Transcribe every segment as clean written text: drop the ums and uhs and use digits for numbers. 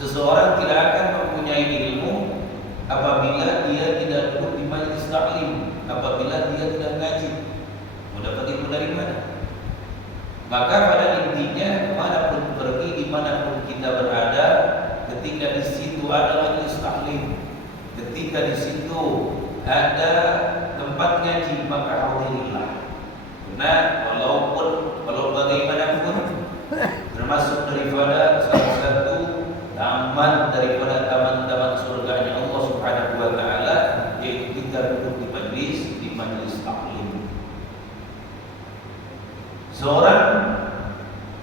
Seseorang tidak akan mempunyai ilmu apabila dia tidak duduk di majelis taklim, apabila dia tidak ngaji. Mau dapat ilmu dari mana? Maka pada intinya kemanapun pergi, dimanapun kita berada, ketika di situ ada majelis taklim, ketika di situ ada tempat ngaji, maka hadirilah. Karena walau bagaimanapun, termasuk daripada salah satu taman daripada taman-taman surganya Allah Subhanahu wa taala, yaitu kita duduk di majelis taklim. Seorang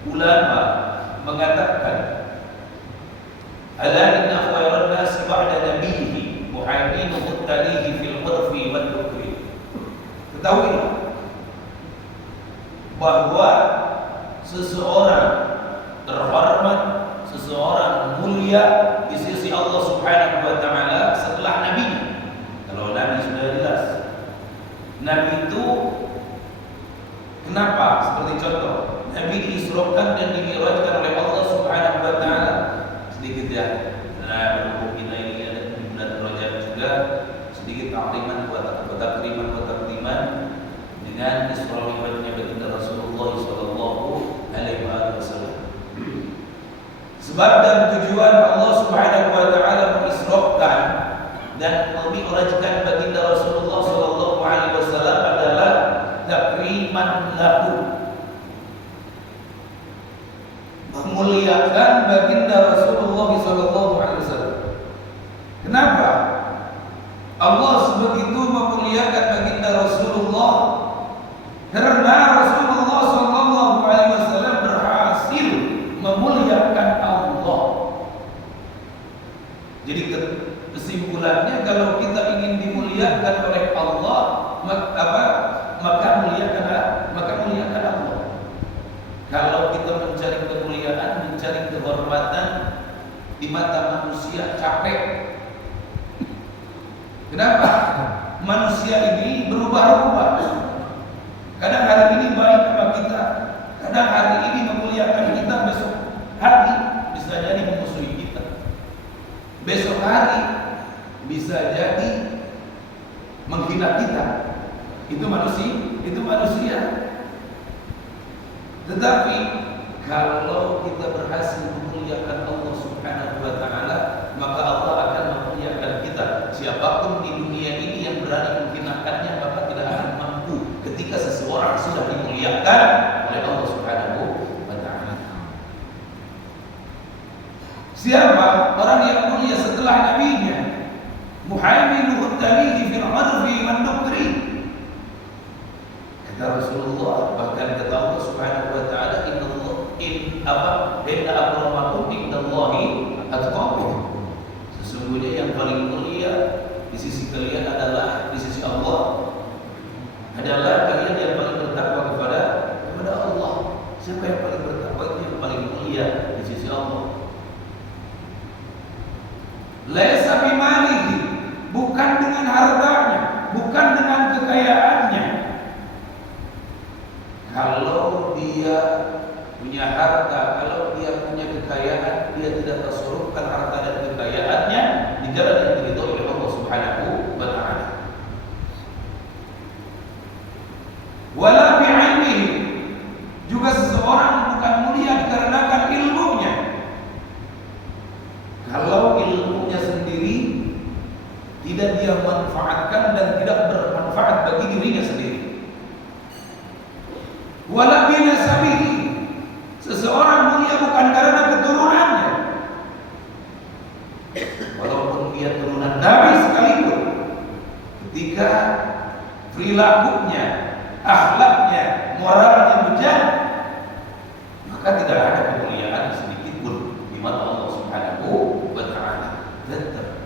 ulama mengatakan, ala inna khairan nas ba'da nabiyhi muhaimin muttalihi fil urfi wal nukri. Ketahuilah bahwa seseorang terhormat, seseorang mulia di sisi Allah Subhanahu wa taala setelah nabi. Kalau nabi sudah jelas. Nabi itu kenapa? Seperti contoh, nabi diisrokan dan dimi'rajkan oleh Allah Subhanahu wa taala. Sedikit ya. Nah, berhubung kita ini ada di bulan Rajab juga, sedikit takriman buat takriman dengan Isra Mi'rajnya baginda Rasulullah sallallahu alaihi wasallam. Sebab dan tujuan Allah Subhanahu wa taala mengisrokan dan memi'rajkan baginda Rasulullah sallallahu alaihi wasallam adalah takriman lahu, memuliakan baginda Rasulullah sallallahu alaihi wasallam. Kenapa Allah sebegitu memuliakan baginda Rasulullah? Karena Rasulullah sallallahu alaihi wasallam berhasil memuliakan Allah. Jadi kesimpulannya, kalau kita ingin dimuliakan oleh Allah, maka muliakan Allah. Kalau kita mencari kemuliaan, mencari kehormatan di mata manusia, capek. Kenapa? Manusia ini berubah-ubah. Kadang hari ini baik sama kita, kadang hari ini memuliakan kita, besok hari bisa jadi memusuhi kita. Besok hari bisa jadi menghina kita. Itu manusia. Tetapi kalau kita berhasil memuliakan Allah Subhanahu wa taala, maka Allah akan memuliakan kita. Siapapun di dunia ini yang berani menghinakannya, maka tidak akan mampu ketika seseorang sudah dimuliakan oleh Allah Subhanahu wa taala. Siapa orang yang mulia setelah nabinya? Muhaiminuhu talihi fil ardi wan nukri. Kata Rasulullah, bahkan kata Allah Subhanahu wa taala, inna akramakum indallahi atqakum. Sesungguhnya yang paling mulia di sisi kalian adalah, di sisi Allah adalah kalian yang paling bertakwa kepada Allah. Siapa yang paling bertakwa itu yang paling mulia di sisi Allah. Laisa bimalihi, bukan dengan hartanya, bukan dengan kekayaannya. Kalau dia punya harta, kalau dia punya kekayaan, dia tidak tersorokkan harta dan kekayaannya di jalan yang diridhoi oleh Allah Subhanahu wa taala. Wala bi'ilmihi, juga seseorang bukan mulia dikarenakan ilmunya. Kalau ilmunya sendiri tidak dia manfaatkan dan tidak bermanfaat bagi dirinya sendiri. Wala binasabihi, seseorang mulia bukan karena keturunannya. Walaupun dia turunan Nabi sekalipun, ketika perilakunya, akhlaknya, moralnya bejat, maka tidak ada kemuliaan sedikit pun di mata Allah Subhanahu wa taala. Tetap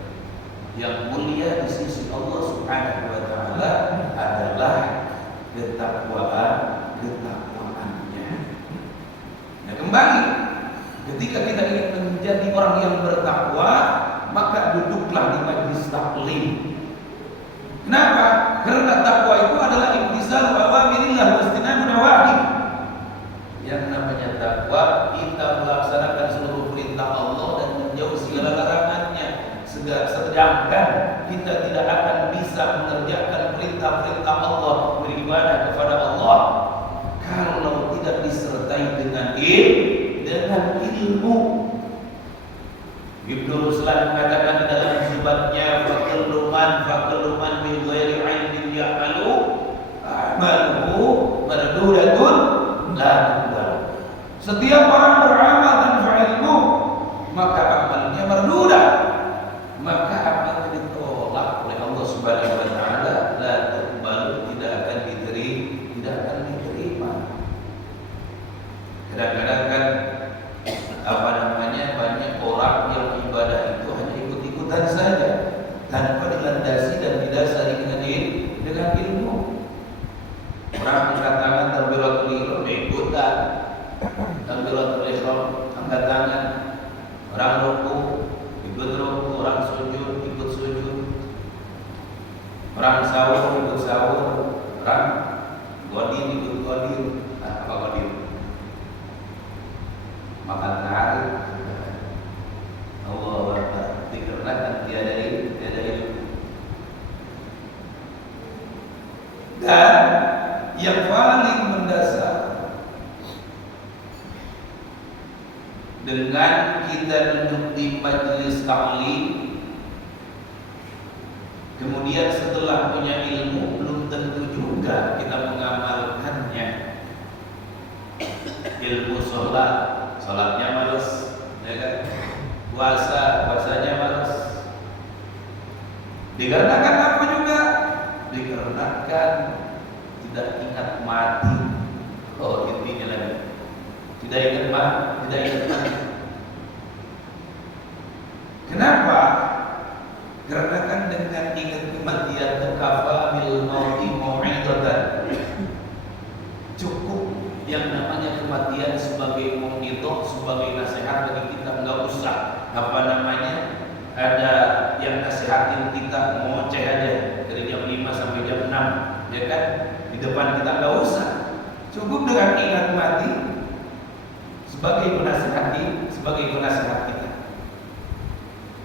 yang mulia di sisi Allah Subhanahu wa taala adalah ketakwaan, ketakwaannya. Nah, kembali, ketika kita ingin menjadi orang yang bertakwa, maka duduklah di majelis taklim. Kenapa? Karena takwa itu adalah imtithal awamirillah wa ijtinabu nawahi. Yang namanya takwa, kita melaksanakan seluruh perintah Allah dan menjauhi sedangkan kita tidak akan bisa mengerjakan perintah-perintah Allah, beribadah kepada Allah kalau tidak disertai dengan ilmu. Ibnu Ruslan mengatakan di dalam sifatnya fakuluman bi ghairi ilmin ya'malu a'maluhu mardudatun la tuqbal. Setiap orang beramal tanpa ilmu maka amalnya mardudah, maka amalnya ditolak oleh Allah Subhanahu wa taala, la tuqbal, tidak akan diterima. Kadang-kadang kan banyak orang yang ibadah itu hanya ikut-ikutan saja tanpa dilandasi dan didasari dengan ilmu. Orang angkat tangan takbiratul ihram ikutan, takbiratul ihram angkat tangan. Orang ruku ikut ruku, orang sujud ikut sujud, orang sahur ikut sahur, orang qadim ikut qadim. Apa qadim? Makan hari. Allah Akbar. Dikarenakan tiada ilmu. Dan yang paling mendasar, dengan kita duduk di majelis ta'lim, kemudian setelah punya ilmu belum tentu juga kita mengamalkannya. Ilmu sholatnya malas, ya kan? Puasanya malas. Dikarenakan apa juga? Dikarenakan tidak ingat mati. Oh, intinya lagi. Tidak ingat mati. Kenapa? Karena kan dengan ingat kematian kafa bil mauti mau'idatan. Cukup yang namanya kematian sebagai mau'idhah, sebagai nasihat bagi kita. Enggak usah ada yang nasihatin kita ngoceh aja dari jam 5 sampai jam 6, ya kan? Di depan kita enggak usah. Cukup dengan ingat mati sebagai penasihat